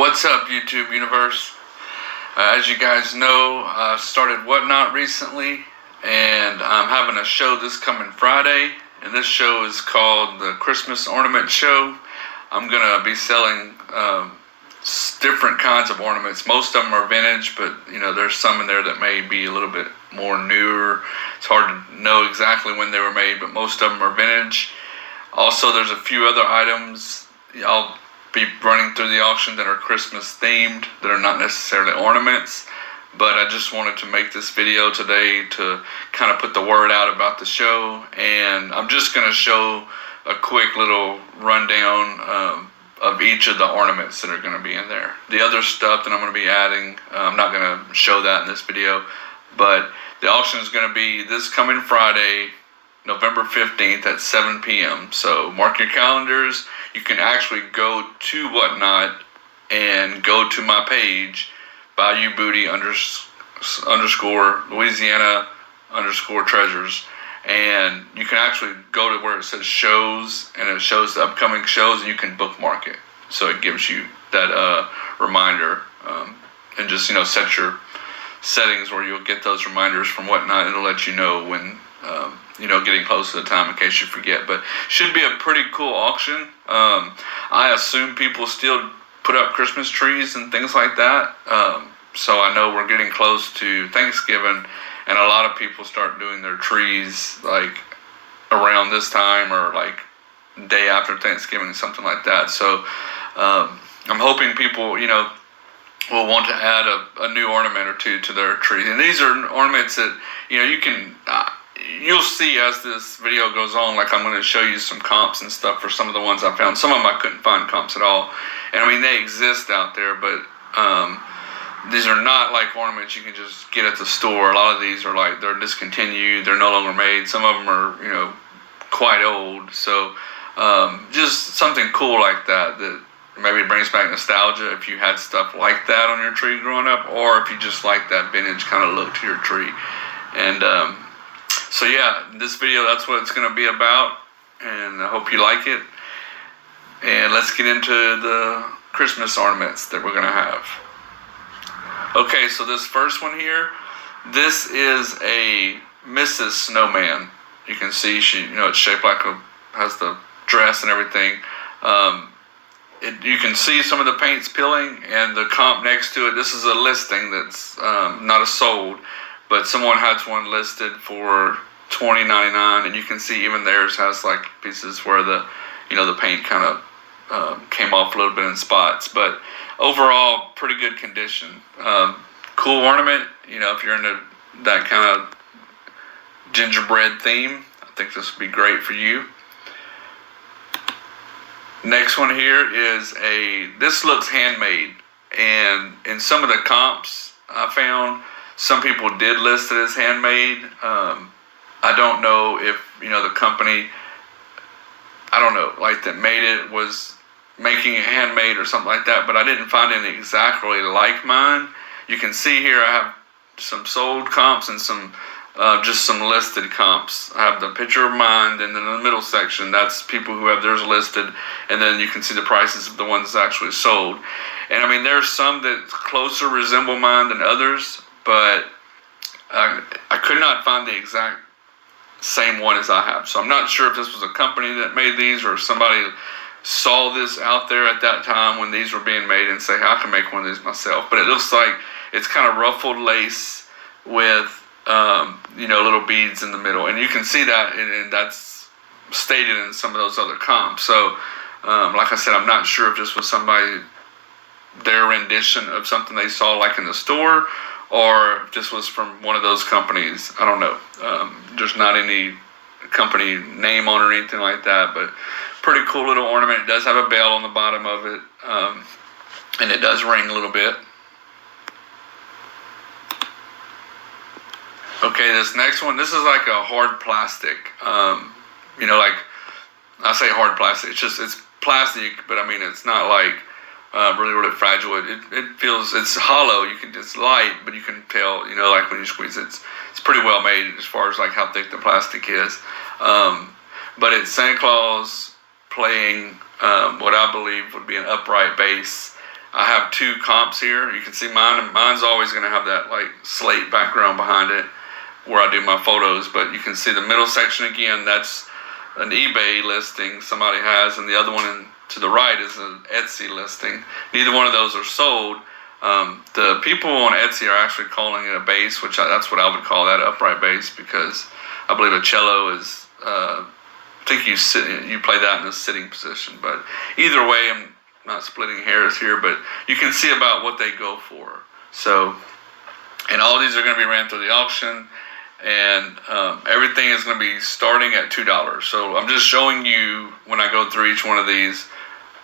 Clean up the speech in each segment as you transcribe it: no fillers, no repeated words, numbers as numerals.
What's up, YouTube universe? As you guys know, I started Whatnot recently, and I'm having a show this coming Friday, and this show is called the Christmas Ornament Show. I'm going to be selling different kinds of ornaments. Most of them are vintage, but there's some in there that may be a little bit more newer. It's hard to know exactly when they were made, but most of them are vintage. Also, there's a few other items I'll be running through the auction that are Christmas themed, that are not necessarily ornaments. But I just wanted to make this video today to kind of put the word out about the show, and I'm just going to show a quick little rundown of each of the ornaments that are going to be in there. The other stuff that I'm going to be adding, I'm not going to show that in this video, but the auction is going to be this coming Friday, November 15th at 7 p.m. So mark your calendars. You can actually go to Whatnot and go to my page, Bayou Booty underscore Louisiana underscore treasures, and you can actually go to where it says shows, and it shows the upcoming shows, and you can bookmark it. So it gives you that reminder, and just set your settings where you'll get those reminders from Whatnot. It'll let you know when getting close to the time in case you forget. But should be a pretty cool auction. I assume people still put up Christmas trees and things like that. So I know we're getting close to Thanksgiving, and a lot of people start doing their trees like around this time or like day after Thanksgiving, something like that. So I'm hoping people, will want to add a new ornament or two to their tree. And these are ornaments that, you can, you'll see as this video goes on, like I'm going to show you some comps and stuff for some of the ones I found. Some of them I couldn't find comps at all. And I mean, they exist out there, but these are not like ornaments you can just get at the store. A lot of these are like, they're discontinued, they're no longer made. Some of them are, quite old. So just something cool like that maybe brings back nostalgia if you had stuff like that on your tree growing up, or if you just like that vintage kind of look to your tree. And so yeah, this video, that's what it's going to be about, and I hope you like it. And let's get into the Christmas ornaments that we're going to have. Okay, so this first one here, this is a Mrs. Snowman. You can see she, it's shaped like has the dress and everything. You can see some of the paint's peeling, and the comp next to it, this is a listing that's not a sold, but someone has one listed for $20.99, and you can see even theirs has like pieces where the paint kind of came off a little bit in spots, but overall pretty good condition. Cool ornament. If you're into that kind of gingerbread theme, I think this would be great for you. Next one here is this looks handmade, and in some of the comps I found, some people did list it as handmade. I don't know if, the company, like that made it was making it handmade or something like that, but I didn't find any exactly like mine. You can see here I have some sold comps and some just some listed comps. I have the picture of mine, and then in the middle section, that's people who have theirs listed, and then you can see the prices of the ones actually sold. And I mean, there's some that closer resemble mine than others, but I could not find the exact same one as I have. So I'm not sure if this was a company that made these, or somebody saw this out there at that time when these were being made and say, hey, I can make one of these myself. But it looks like it's kind of ruffled lace with little beads in the middle, and you can see that, and that's stated in some of those other comps. So like I said, I'm not sure if this was their rendition of something they saw like in the store, or if this was from one of those companies. I don't know. There's not any company name on it or anything like that, but pretty cool little ornament. It does have a bell on the bottom of it, and it does ring a little bit. Okay, this next one, this is like a hard plastic. Like I say hard plastic, it's plastic, but I mean, it's not like really, really fragile. It feels, it's hollow. It's light, but you can tell, like when you squeeze it, it's pretty well made as far as like how thick the plastic is. But it's Santa Claus playing what I believe would be an upright bass I have two comps here. You can see mine. Mine's always going to have that like slate background behind it where I do my photos. But you can see the middle section again. That's an eBay listing somebody has, and the other one to the right is an Etsy listing. Neither one of those are sold. The people on Etsy are actually calling it a bass, that's what I would call that, upright bass, because I believe a cello is. I think you play that in a sitting position. But either way, I'm not splitting hairs here, but you can see about what they go for. So, and all these are going to be ran through the auction, and everything is going to be starting at $2. So I'm just showing you when I go through each one of these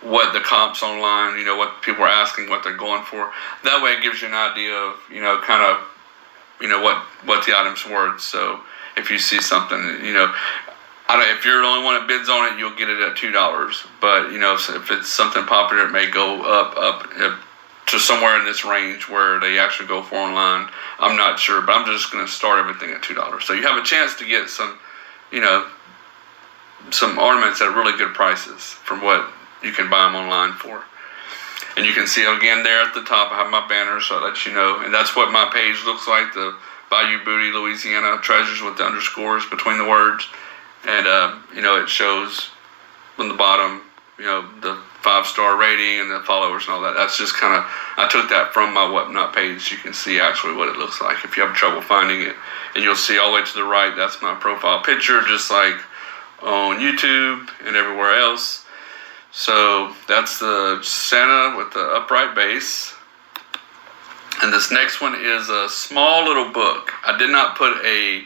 what the comps online, what people are asking, what they're going for. That way it gives you an idea of, kind of, what the item's worth. So if you see something, if you're the only one that bids on it, you'll get it at $2. But, if it's something popular, it may go up to somewhere in this range where they actually go for online. I'm not sure, but I'm just going to start everything at $2. So you have a chance to get some, some ornaments at really good prices from what you can buy them online for. And you can see again there at the top, I have my banner, so I let you know. And that's what my page looks like, the Bayou Booty, Louisiana treasures with the underscores between the words. And, it shows on the bottom, the 5-star rating and the followers and all that. That's just kind of, I took that from my Whatnot page. You can see actually what it looks like if you have trouble finding it. And you'll see all the way to the right, that's my profile picture, just like on YouTube and everywhere else. So that's the Santa with the upright base. And this next one is a small little book. I did not put a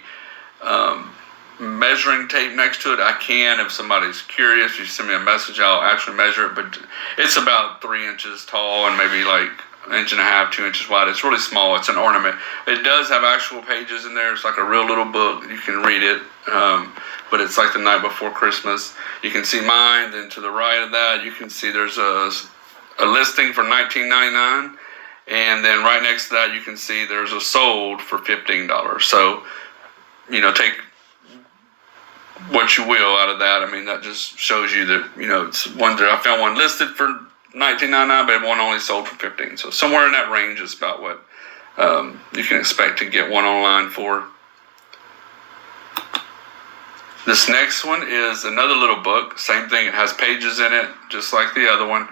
measuring tape next to it. I can if somebody's curious. You send me a message, I'll actually measure it. But it's about 3 inches tall and maybe like 1.5 inches, 2 inches wide. It's really small. It's an ornament. It does have actual pages in there. It's like a real little book. You can read it. But it's like the night before Christmas. You can see mine. Then to the right of that, you can see there's a listing for $19.99. And then right next to that, you can see there's a sold for $15. So, take what you will out of that. I mean, that just shows you that, it's one that I found one listed for $19.99, but one only sold for $15. So somewhere in that range is about what you can expect to get one online for. This next one is another little book. Same thing. It has pages in it, just like the other one.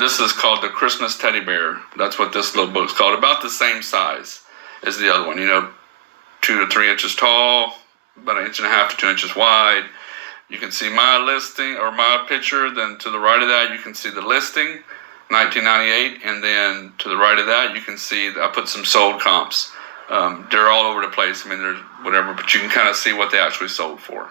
This is called the Christmas Teddy Bear. That's what this little book's called. About the same size as the other one. 2 to 3 inches tall, about 1.5 inches to 2 inches wide. You can see my listing or my picture. Then to the right of that, you can see the listing, $19.98, and then to the right of that, you can see I put some sold comps. They're all over the place. I mean, there's whatever, but you can kind of see what they actually sold for.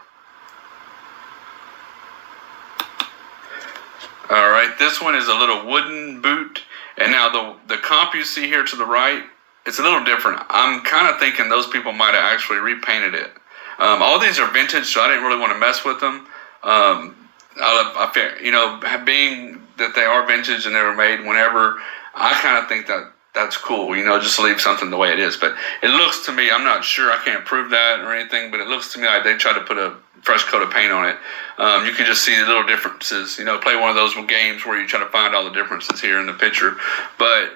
All right, this one is a little wooden boot, and now the comp you see here to the right, it's a little different. I'm kind of thinking those people might have actually repainted it. All these are vintage, so I didn't really want to mess with them. Being that they are vintage and they were made whenever, I kind of think that's cool, just leave something the way it is. But it looks to me, I'm not sure, I can't prove that or anything, but it looks to me like they tried to put a fresh coat of paint on it. You can just see the little differences. Play one of those games where you try to find all the differences here in the picture. But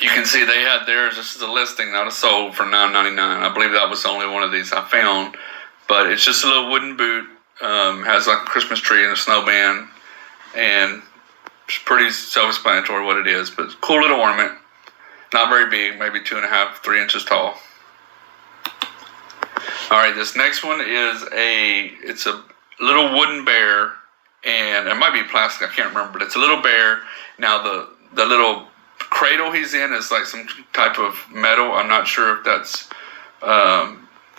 you can see they had theirs. This is a listing, not a sold, for $9.99. I believe that was the only one of these I found. But it's just a little wooden boot. Has like a Christmas tree and a snowman. And it's pretty self-explanatory what it is. But cool little ornament. Not very big, maybe 2.5, 3 inches tall. All right, this next one is it's a little wooden bear, and it might be plastic, I can't remember, but it's a little bear. Now the little cradle he's in is like some type of metal. I'm not sure if that's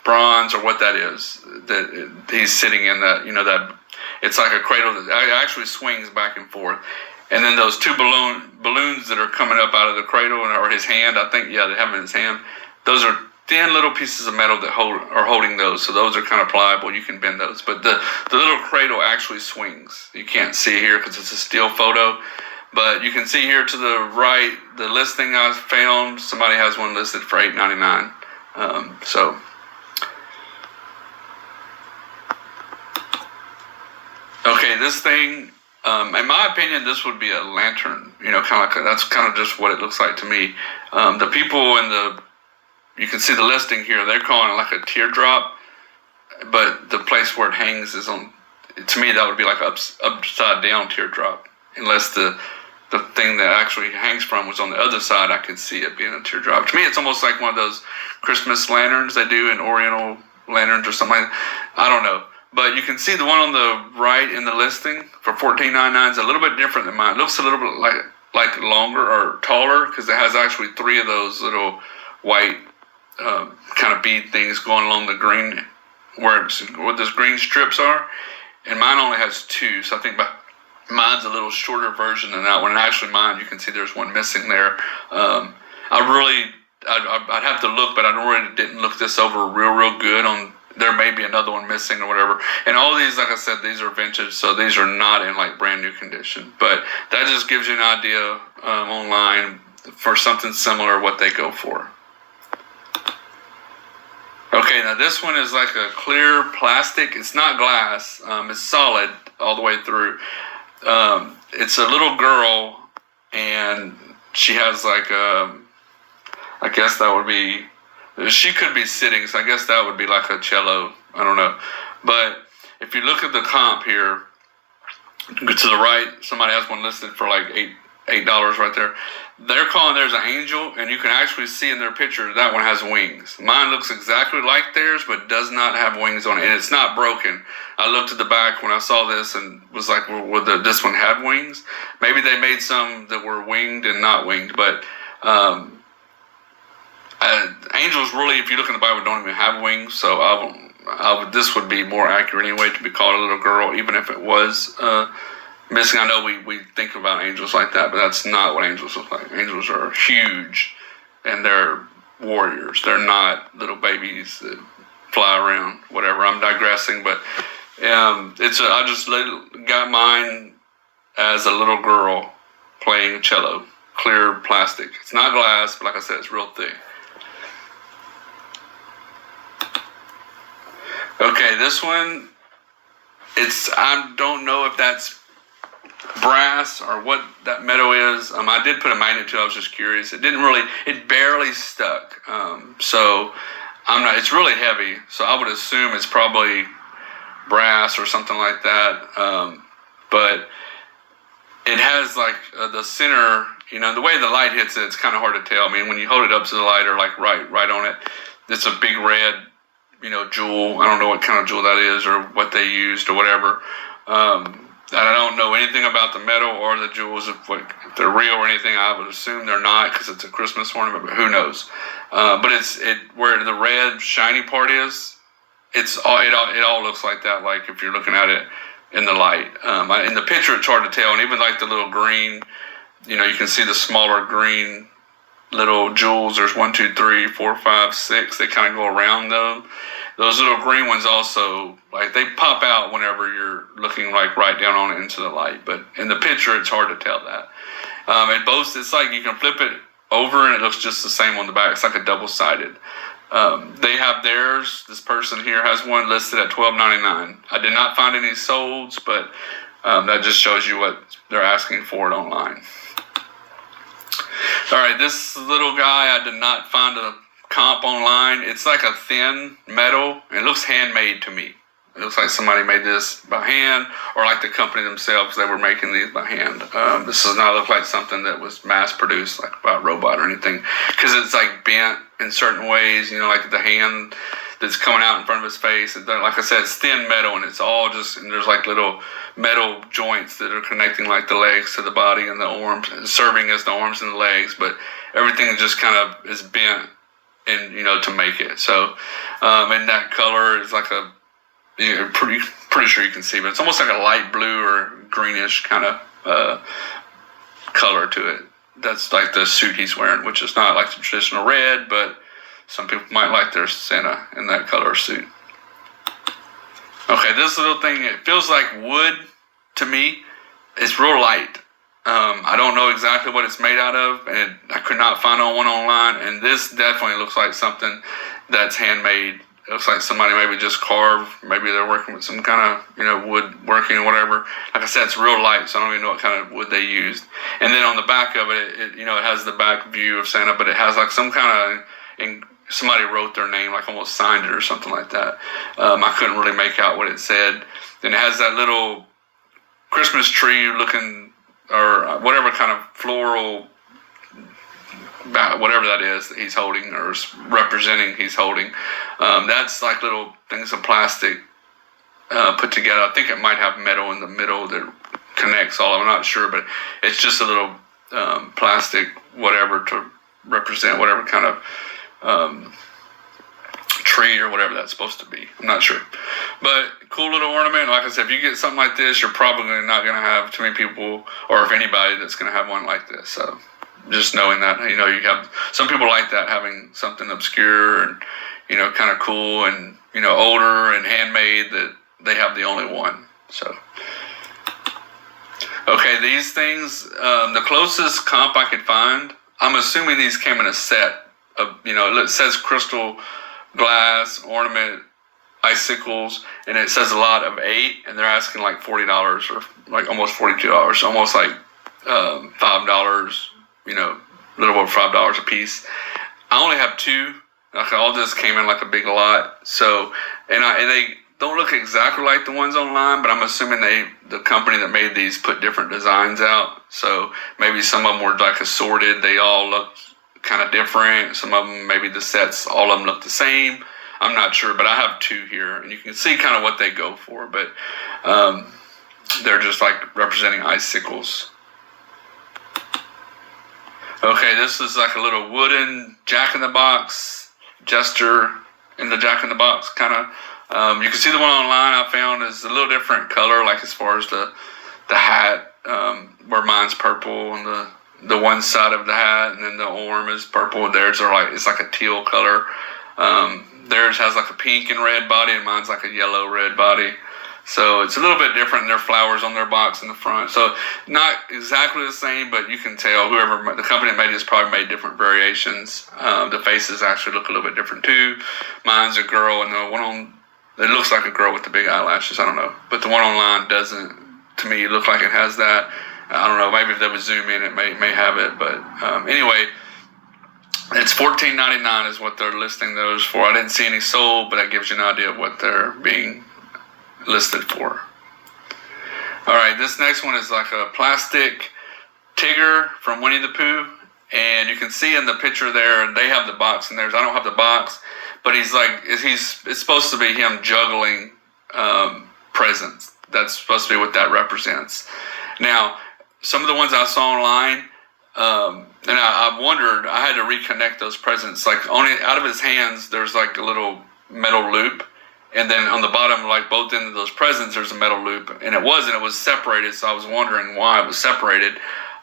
bronze or what that is that he's sitting in. That it's like a cradle that actually swings back and forth. And then those two balloons that are coming up out of the cradle or his hand, I think, they have them in his hand. Those are thin little pieces of metal that are holding those, so those are kind of pliable. You can bend those, but the little cradle actually swings. You can't see here because it's a still photo, but you can see here to the right the listing I found. Somebody has one listed for $8.99. Okay, this thing In my opinion, this would be a lantern. Kind of like that's kind of just what it looks like to me. The people you can see the listing here. They're calling it like a teardrop, but the place where it hangs is on. To me, that would be like upside down teardrop, unless the thing that actually hangs from was on the other side. I could see it being a teardrop. To me, it's almost like one of those Christmas lanterns they do in Oriental lanterns or something like that. I don't know. But you can see the one on the right in the listing for $14.99 is a little bit different than mine. It looks a little bit like longer or taller because it has actually 3 of those little white kind of bead things going along the green where those green strips are. And mine only has 2, so I think mine's a little shorter version than that one. And actually mine, you can see there's one missing there. I'd have to look, but I really didn't look this over real good on. There may be another one missing or whatever. And all these, like I said, these are vintage, so these are not in like brand new condition. But that just gives you an idea online for something similar what they go for. Okay, now this one is like a clear plastic. It's not glass. It's solid all the way through. It's a little girl, and she has like I guess that would be. She could be sitting, so I guess that would be like a cello. I don't know. But if you look at the comp here, to the right, somebody has one listed for like $8 right there. They're calling theirs an angel, and you can actually see in their picture that one has wings. Mine looks exactly like theirs, but does not have wings on it, and it's not broken. I looked at the back when I saw this and was like, well, would this one have wings? Maybe they made some that were winged and not winged, but angels really, if you look in the Bible, don't even have wings, so this would be more accurate anyway to be called a little girl, even if it was missing. I know we think about angels like that, but that's not what angels look like. Angels are huge, and they're warriors. They're not little babies that fly around, whatever. I'm digressing, but I just got mine as a little girl playing cello, clear plastic. It's not glass, but like I said, it's real thick. Okay, this one, I don't know if that's brass or what that metal is. I did put a magnet to it. I was just curious. It barely stuck. So it's really heavy. So I would assume it's probably brass or something like that. But it has like the center, the way the light hits it, it's kind of hard to tell. I mean, when you hold it up to the light or like right on it, it's a big red, jewel. I don't know what kind of jewel that is or what they used or whatever. I don't know anything about the metal or the jewels, if they're real or anything. I would assume they're not because it's a Christmas ornament, but who knows? But where the red shiny part is, it all looks like that. Like if you're looking at it in the light, in the picture it's hard to tell, and even like the little green, you can see the smaller green little jewels. There's 1, 2, 3, 4, 5, 6. They kind of go around them. Those little green ones also, like they pop out whenever you're looking like right down on it into the light. But in the picture, it's hard to tell that. And both, it's like you can flip it over and it looks just the same on the back. It's like a double-sided. They have theirs. This person here has one listed at $12.99. I did not find any solds, but that just shows you what they're asking for it online. All right, this little guy, I did not find a comp online. It's like a thin metal. It looks handmade to me. It looks like somebody made this by hand, or like the company themselves, they were making these by hand. This does not look like something that was mass produced, like by a robot or anything, because it's like bent in certain ways, like the hand that's coming out in front of his face. And like I said, it's thin metal, and it's all and there's like little metal joints that are connecting like the legs to the body and the arms, serving as the arms and the legs, but everything just kind of is bent and to make it. So and that color is like pretty sure you can see, but it's almost like a light blue or greenish kind of color to it. That's like the suit he's wearing, which is not like the traditional red, but some people might like their Santa in that color suit. Okay, this little thing, it feels like wood to me. It's real light. I don't know exactly what it's made out of, and I could not find one online, and this definitely looks like something that's handmade It looks like somebody maybe just carved. Maybe they're working with some kind of, wood working or whatever. Like I said, it's real light, so I don't even know what kind of wood they used. And then on the back of it, it has the back view of Santa, but it has like some kind of, and somebody wrote their name, like almost signed it or something like that. I couldn't really make out what it said. And it has that little Christmas tree looking, or whatever kind of floral, whatever that is that he's holding or representing he's holding. That's like little things of plastic put together. I think it might have metal in the middle that connects all of them. I'm not sure, but it's just a little plastic whatever to represent whatever kind of tree or whatever that's supposed to be. I'm not sure. But cool little ornament. Like I said, if you get something like this, you're probably not going to have too many people, or if anybody, that's going to have one like this. So just knowing that, you have some people like that, having something obscure and, kind of cool and, older and handmade, that they have the only one. So, okay, these things, the closest comp I could find, I'm assuming these came in a set of, it says crystal glass, ornament, icicles, and it says a lot of 8, and they're asking like $40 or like almost $42, almost like $5, a little over $5 a piece. I only have 2. Like, all this came in like a big lot. So, and they don't look exactly like the ones online, but I'm assuming the company that made these put different designs out. So maybe some of them were like assorted. They all look kind of different. Some of them, maybe the sets, all of them look the same. I'm not sure, but I have 2 here, and you can see kind of what they go for. But they're just like representing icicles. Okay, this is like a little wooden jack-in-the-box, jester in the jack-in-the-box kind of. You can see the one online I found is a little different color, like as far as the hat, where mine's purple and the one side of the hat, and then the arm is purple. Theirs it's like a teal color. Theirs has like a pink and red body, and mine's like a yellow red body. So it's a little bit different. There are flowers on their box in the front. So not exactly the same, but you can tell the company that made this probably made different variations. The faces actually look a little bit different too. Mine's a girl, and the one it looks like a girl with the big eyelashes. I don't know. But the one online doesn't, to me, look like it has that. I don't know. Maybe if they would zoom in, it may have it. But anyway, it's $14.99 is what they're listing those for. I didn't see any sold, but that gives you an idea of what they're being listed for. All right, this next one is like a plastic Tigger from Winnie the Pooh, and you can see in the picture there, they have the box in theirs. I don't have the box, but it's supposed to be him juggling presents. That's supposed to be what that represents. Now, some of the ones I saw online, and I wondered, I had to reconnect those presents. Like, only out of his hands, there's like a little metal loop. And then on the bottom, like both ends of those presents, there's a metal loop. And it was separated, so I was wondering why it was separated.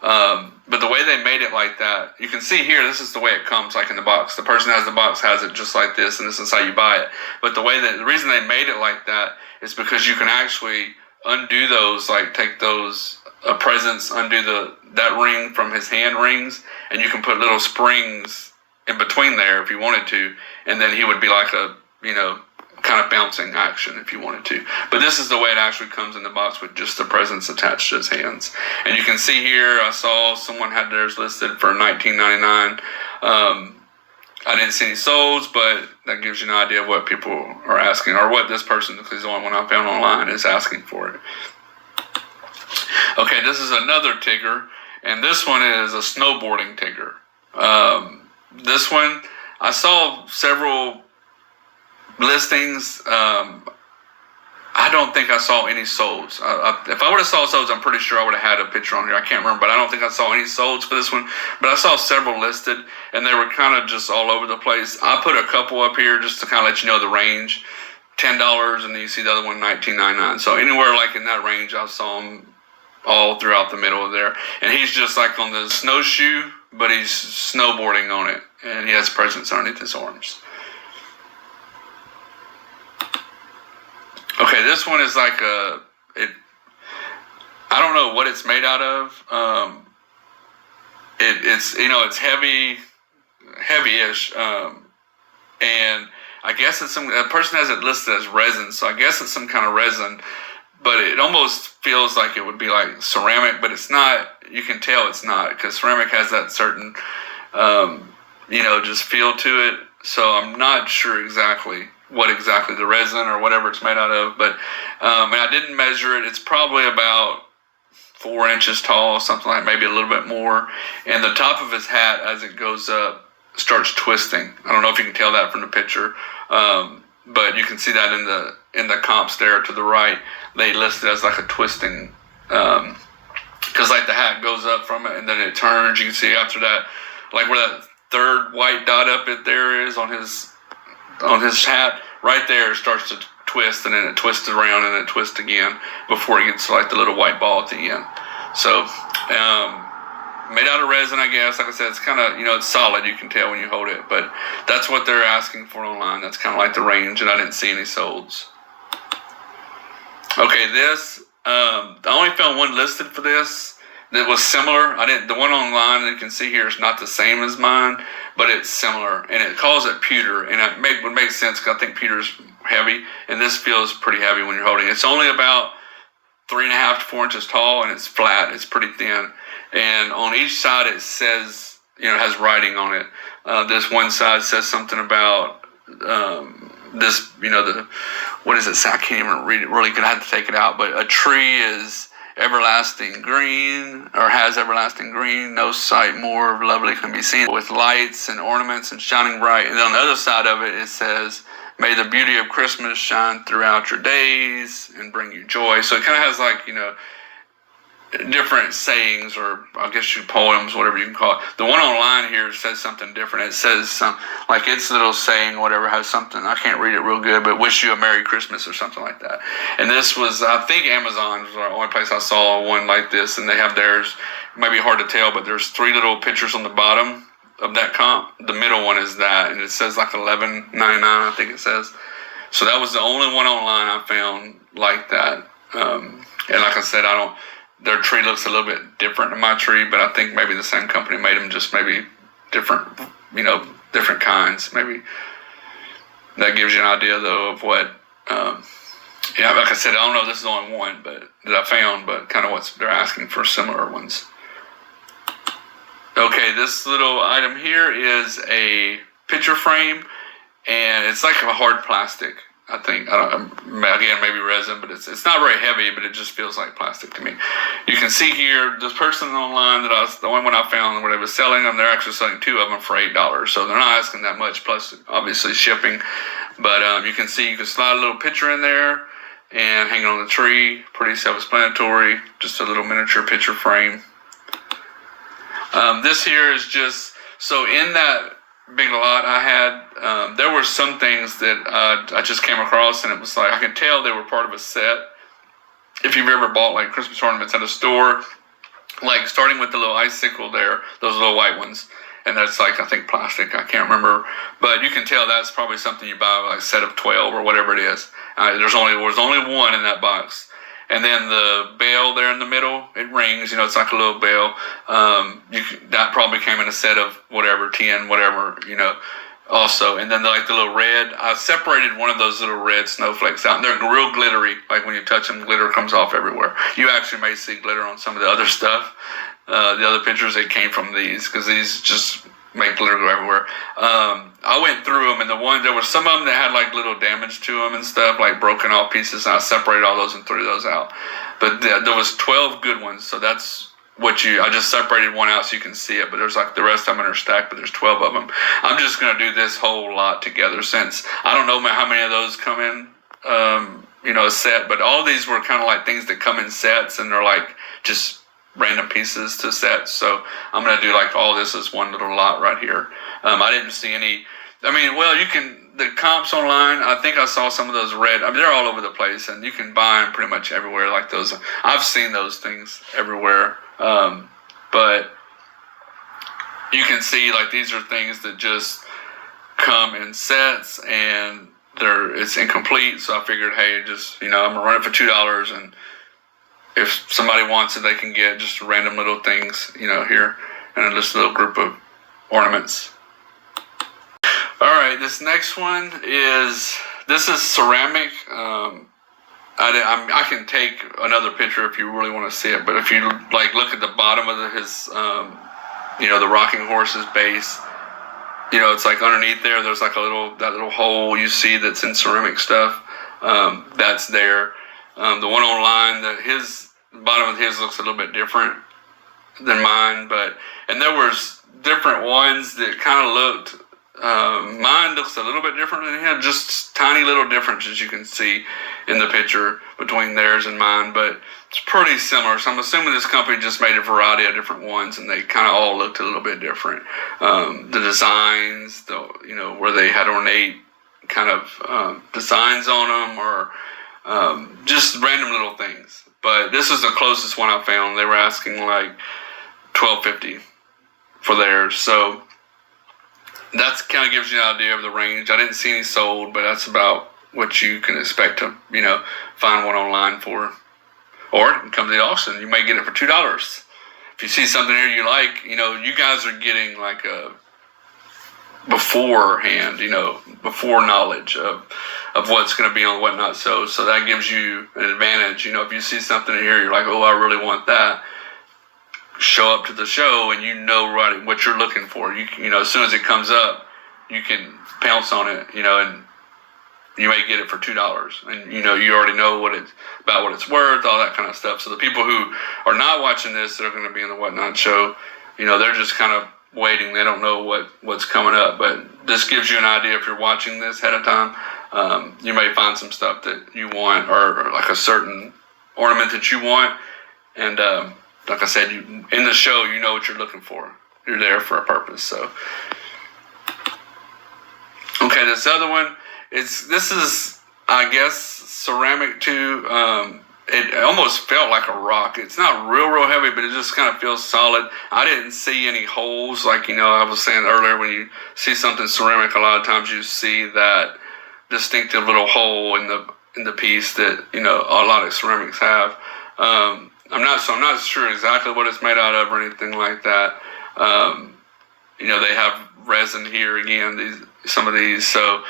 But the way they made it like that, you can see here, this is the way it comes, like in the box. The person who has the box has it just like this, and this is how you buy it. But the reason they made it like that is because you can actually undo those, like take those presents, undo that ring from his hand rings, and you can put little springs in between there if you wanted to, and then he would be like a, kind of bouncing action if you wanted to. But this is the way it actually comes in the box with just the presents attached to his hands. And you can see here, I saw someone had theirs listed for $19.99. I didn't see any solds, but that gives you an idea of what people are asking, or what this person, because he's the only one I found online, is asking for it. Okay, this is another Tigger, and this one is a snowboarding Tigger. This one, I saw several listings. I don't think I saw any solds. If I would have saw solds, I'm pretty sure I would have had a picture on here. I can't remember, but I don't think I saw any solds for this one. But I saw several listed, and they were kind of just all over the place. I put a couple up here just to kind of let you know the range. $10, and then you see the other one, $19.99. So anywhere like in that range, I saw them all throughout the middle of there. And he's just like on the snowshoe, but he's snowboarding on it, and he has presents underneath his arms. Okay, this one is like I don't know what it's made out of. It's heavy-ish, and I guess it's a person has it listed as resin, so I guess it's some kind of resin, but it almost feels like it would be like ceramic, but it's not. You can tell it's not, because ceramic has that certain, just feel to it. So I'm not sure exactly what exactly the resin or whatever it's made out of, but and I didn't measure it. It's probably about 4 inches tall, something like, maybe a little bit more. And the top of his hat, as it goes up, starts twisting. I don't know if you can tell that from the picture, but you can see that in the comps there to the right. They list it as like a twisting, because like the hat goes up from it and then it turns. You can see after that, like where that third white dot up it there is on his hat, right there, it starts to twist, and then it twists around and then it twists again before it gets to like the little white ball at the end. So made out of resin, I guess. Like I said, it's kind of, it's solid. You can tell when you hold it, but that's what they're asking for online. That's kind of like the range, and I didn't see any solds. Okay, this, I only found one listed for this that was similar. The one online that you can see here is not the same as mine, but it's similar, and it calls it pewter, and it would make sense because I think pewter's heavy, and this feels pretty heavy when you're holding it. It's only about 3.5 to 4 inches tall, and it's flat. It's pretty thin, and on each side it says, it has writing on it. This one side says something about this, what does it say? I can't even read it really good. I had to take it out, but a tree is everlasting green, or has everlasting green, no sight more lovely can be seen, with lights and ornaments and shining bright. And then on the other side of it, it says, may the beauty of Christmas shine throughout your days and bring you joy. So it kind of has like, different sayings, or I guess poems, whatever you can call it. The one online here says something different. It says like its little saying, whatever, has something, I can't read it real good, but wish you a Merry Christmas or something like that. And this was, I think Amazon was the only place I saw one like this, and they have theirs. It might be hard to tell, but there's 3 little pictures on the bottom of that comp. The middle one is that, and it says like $11.99, I think it says. So that was the only one online I found like that. And like I said, their tree looks a little bit different than my tree, but I think maybe the same company made them, just maybe different, different kinds. Maybe that gives you an idea, though, of what, like I said, I don't know if this is the only one that I found, but kind of what they're asking for similar ones. Okay, this little item here is a picture frame, and it's like a hard plastic. I think, again, maybe resin, but it's not very heavy, but it just feels like plastic to me. You can see here, this person online the only one I found where they were selling them, they're actually selling 2 of them for $8. So they're not asking that much, plus obviously shipping. But you can see, you can slide a little picture in there and hang it on the tree. Pretty self-explanatory, just a little miniature picture frame. This here is just, so in that big lot I had, there were some things that I just came across, and it was like, I could tell they were part of a set. If you've ever bought like Christmas ornaments at a store, like starting with the little icicle there, those little white ones, and that's like, I think plastic, I can't remember, but you can tell that's probably something you buy like a set of 12 or whatever it is. There was only one in that box. And then the bell there in the middle, it rings, it's like a little bell. That probably came in a set of whatever, 10, whatever, also. And then the little red, I separated one of those little red snowflakes out, and they're real glittery. Like when you touch them, glitter comes off everywhere. You actually may see glitter on some of the other stuff. The other pictures, it came from these, because these just make glitter go everywhere. I went through them, and there were some of them that had like little damage to them and stuff, like broken off pieces, and I separated all those and threw those out. But there was 12 good ones, so that's I just separated one out so you can see it, but there's like the rest of them are stacked, but there's 12 of them. I'm just going to do this whole lot together, since I don't know how many of those come in, a set, but all these were kind of like things that come in sets, and they're like just random pieces to sets. So I'm going to do like all this as one little lot right here. I didn't see any, the comps online, I think I saw some of those red, they're all over the place, and you can buy them pretty much everywhere, like those. I've seen those things everywhere. But you can see like these are things that just come in sets, and it's incomplete. So I figured, hey, I'm gonna run it for $2, and if somebody wants it, they can get just random little things, here, and just a little group of ornaments. All right. right, this next one this is ceramic. I can take another picture if you really want to see it, but if you like look at the bottom of his the rocking horse's base, it's like underneath there's like that little hole you see that's in ceramic stuff. That's there. The one online, his bottom of his looks a little bit different than mine, and there was different ones that kind of looked. Mine looks a little bit different than him, just tiny little differences you can see in the picture between theirs and mine, but it's pretty similar. So I'm assuming this company just made a variety of different ones, and they kind of all looked a little bit different. The designs, where they had ornate kind of designs on them, or just random little things. But this is the closest one I found. They were asking like $12.50 for theirs, so that's kind of gives you an idea of the range. I didn't see any sold, but that's about what you can expect to, find one online for. Or it comes to the auction. You may get it for $2. If you see something here you like, you guys are getting like a beforehand, before knowledge of what's going to be on Whatnot. So that gives you an advantage. If you see something here, you're like, oh, I really want that. Show up to the show and right what you're looking for. As soon as it comes up, you can pounce on it, and you may get it for $2, and you already know what it's worth, all that kind of stuff. So the people who are not watching this, that are going to be in the Whatnot show, they're just kind of waiting. They don't know what's coming up, but this gives you an idea. If you're watching this ahead of time, you may find some stuff that you want, or like a certain ornament that you want, and like I said, in the show, you know what you're looking for. You're there for a purpose. So, okay, this other one. This is, I guess, ceramic too. It almost felt like a rock. It's not real heavy, but it just kind of feels solid. I didn't see any holes. Like, I was saying earlier, when you see something ceramic, a lot of times you see that distinctive little hole in the piece that, a lot of ceramics have. I'm not sure exactly what it's made out of or anything like that. They have resin here again, some of these, so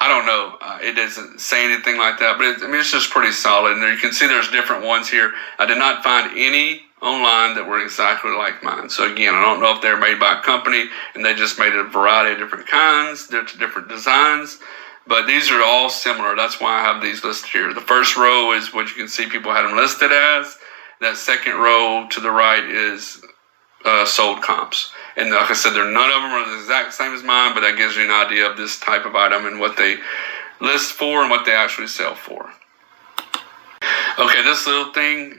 I don't know. It doesn't say anything like that, but it's just pretty solid. And there you can see there's different ones here. I did not find any online that were exactly like mine. So again, I don't know if they're made by a company and they just made a variety of different kinds, different designs, but these are all similar. That's why I have these listed here. The first row is what you can see people had them listed as. That second row to the right is sold comps. And like I said, none of them are the exact same as mine, but that gives you an idea of this type of item and what they list for and what they actually sell for. Okay, this little thing,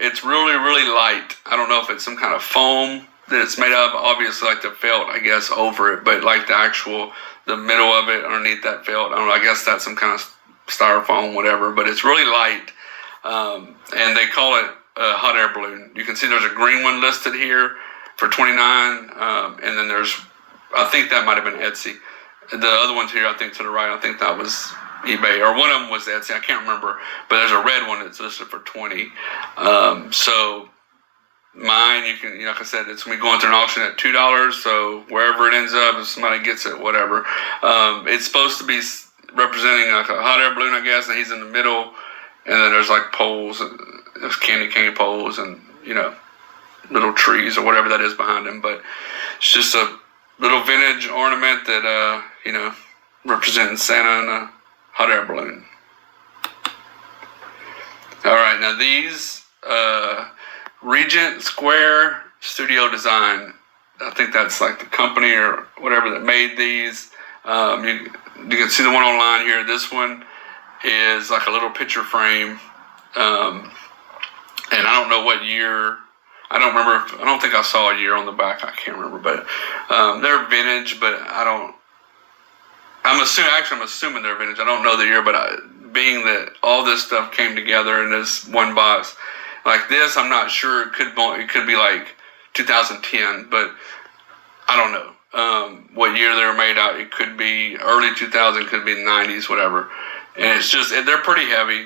it's really light. I don't know if it's some kind of foam that it's made of. Obviously, like the felt, I guess, over it, but like the middle of it underneath that felt, I don't know, I guess that's some kind of styrofoam, whatever, but it's really light. And they call it a hot air balloon. You can see there's a green one listed here for $29, and then I think that might have been Etsy. The other ones here, I think to the right, I think that was eBay, or one of them was Etsy. I can't remember, but there's a red one that's listed for $20. So mine, you can, like I said, it's gonna be going through an auction at $2. So wherever it ends up, if somebody gets it, whatever. It's supposed to be representing like a hot air balloon, I guess, and he's in the middle, and then there's like poles, there's candy cane poles, and little trees or whatever that is behind him. But it's just a little vintage ornament that representing Santa and a hot air balloon. All right, now these Regent Square Studio Design, I think that's like the company or whatever that made these. You can see the one online here. This one is like a little picture frame, and I don't know what year. I don't remember. I don't think I saw a year on the back. I can't remember, but they're vintage. But I'm assuming they're vintage. I don't know the year, but being that all this stuff came together in this one box, like this, I'm not sure. It could be like 2010, but I don't know what year they were made out. It could be early 2000, could be the 90s, whatever. And it's just, they're pretty heavy,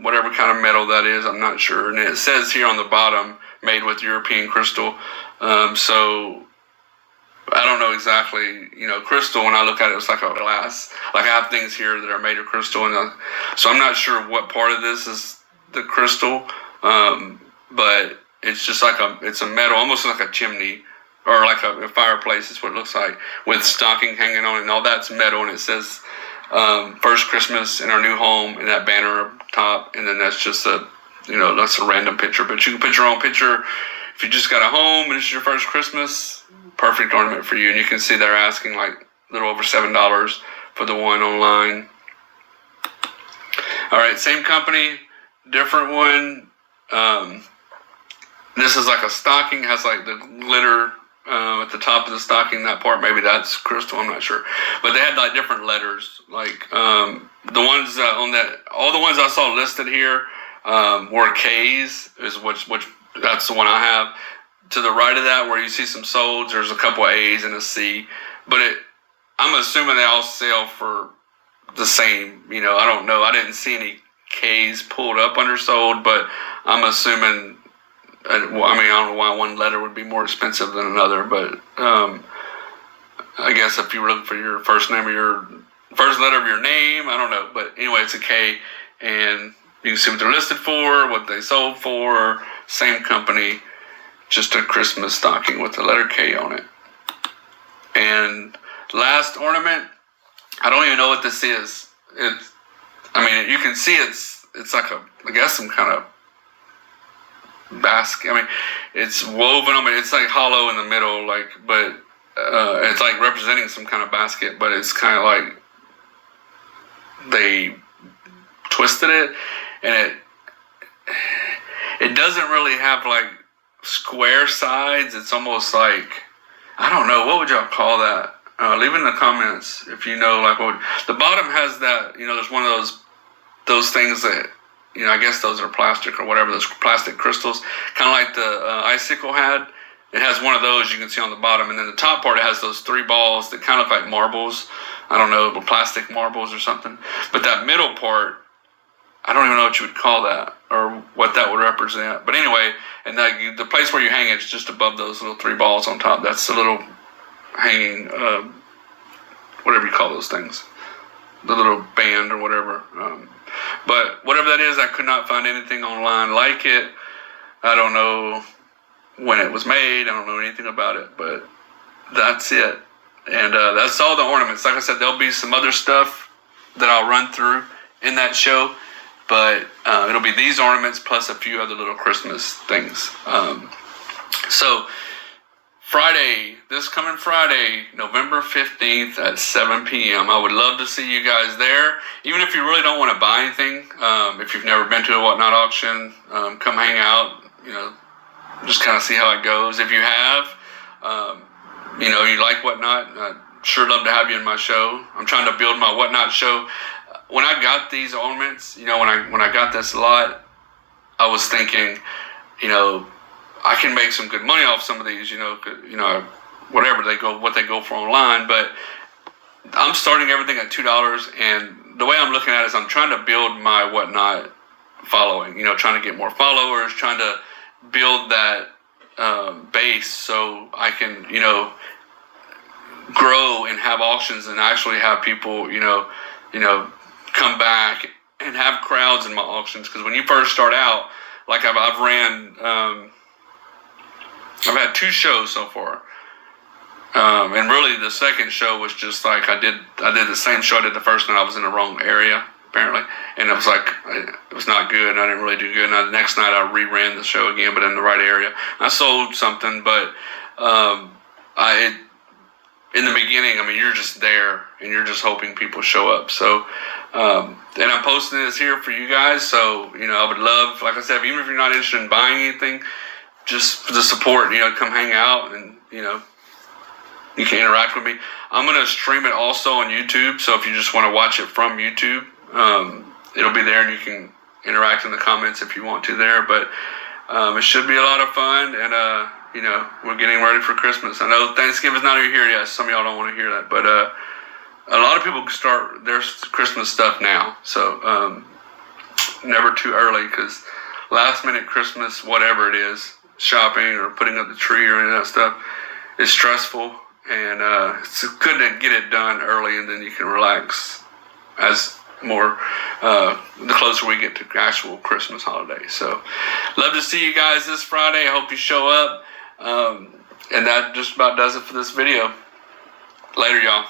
whatever kind of metal that is, I'm not sure. And it says here on the bottom, made with European crystal. So I don't know exactly, crystal, when I look at it, it's like a glass. Like I have things here that are made of crystal, so I'm not sure what part of this is the crystal, but it's just like it's a metal, almost like a chimney, or like a fireplace is what it looks like, with stocking hanging on it, and all that's metal, and it says First Christmas in Our New Home, and that banner up top, and then that's just that's a random picture, but you can put your own picture. If you just got a home and it's your first Christmas, perfect ornament for you. And you can see they're asking like a little over $7 for the one online. All right, same company, different one. This is like a stocking, has like the glitter at the top of the stocking, that part. Maybe that's crystal, I'm not sure. But they had like different letters. Like the ones on that, all the ones I saw listed here were K's, is which that's the one I have. To the right of that, where you see some solds, there's a couple of A's and a C. But I'm assuming they all sell for the same. I don't know. I didn't see any K's pulled up under sold, but I'm assuming. I don't know why one letter would be more expensive than another, but I guess if you were looking for your first name or your first letter of your name, I don't know. But anyway, it's a K, and you can see what they're listed for, what they sold for. Same company, just a Christmas stocking with the letter K on it. And last ornament, I don't even know what this is. You can see it's like I guess some kind of basket. It's woven. It's like hollow in the middle, but it's like representing some kind of basket, but it's kind of like they twisted it, and it doesn't really have like square sides. It's almost like, I don't know, what would y'all call that? Leave it in the comments if you know, like, what the bottom has that, there's one of those things that, I guess those are plastic or whatever, those plastic crystals, kind of like the icicle had. It has one of those you can see on the bottom, and then the top part, it has those three balls that kind of look like marbles. I don't know, plastic marbles or something. But that middle part, I don't even know what you would call that or what that would represent. But anyway, and the place where you hang it's just above those little three balls on top. That's the little hanging, whatever you call those things, the little band or whatever. But whatever that is, I could not find anything online like it. I don't know when it was made. I don't know anything about it, but that's it. And that's all the ornaments. Like I said, there'll be some other stuff that I'll run through in that show. But it'll be these ornaments plus a few other little Christmas things. So Friday, this coming Friday, November 15th at 7 p.m. I would love to see you guys there. Even if you really don't want to buy anything, if you've never been to a Whatnot auction, come hang out, just kind of see how it goes. If you have, you like Whatnot, I'd sure love to have you in my show. I'm trying to build my Whatnot show. When I got these ornaments, when I got this lot, I was thinking, I can make some good money off some of these, whatever what they go for online. But I'm starting everything at $2, and the way I'm looking at it is I'm trying to build my Whatnot following. Trying to get more followers, trying to build that base so I can, grow and have auctions and actually have people, come back and have crowds in my auctions. Because when you first start out, like I've ran, I've had 2 shows so far, and really the second show was just like I did the same show I did the first night. I was in the wrong area apparently, and it was like it was not good, and I didn't really do good. And the next night I reran the show again, but in the right area. I sold something, but in the beginning, you're just there and you're just hoping people show up. So, and I'm posting this here for you guys. So, I would love, like I said, even if you're not interested in buying anything, just for the support, come hang out and, you can interact with me. I'm going to stream it also on YouTube. So if you just want to watch it from YouTube, it'll be there and you can interact in the comments if you want to there. But it should be a lot of fun. And, we're getting ready for Christmas. I know Thanksgiving's not even here yet. Some of y'all don't want to hear that. But a lot of people start their Christmas stuff now. So never too early, because last minute Christmas, whatever it is, shopping or putting up the tree or any of that stuff, is stressful. and it's good to get it done early, and then you can relax as more the closer we get to actual Christmas holiday. So love to see you guys this Friday. I hope you show up, and that just about does it for this video. Later, y'all.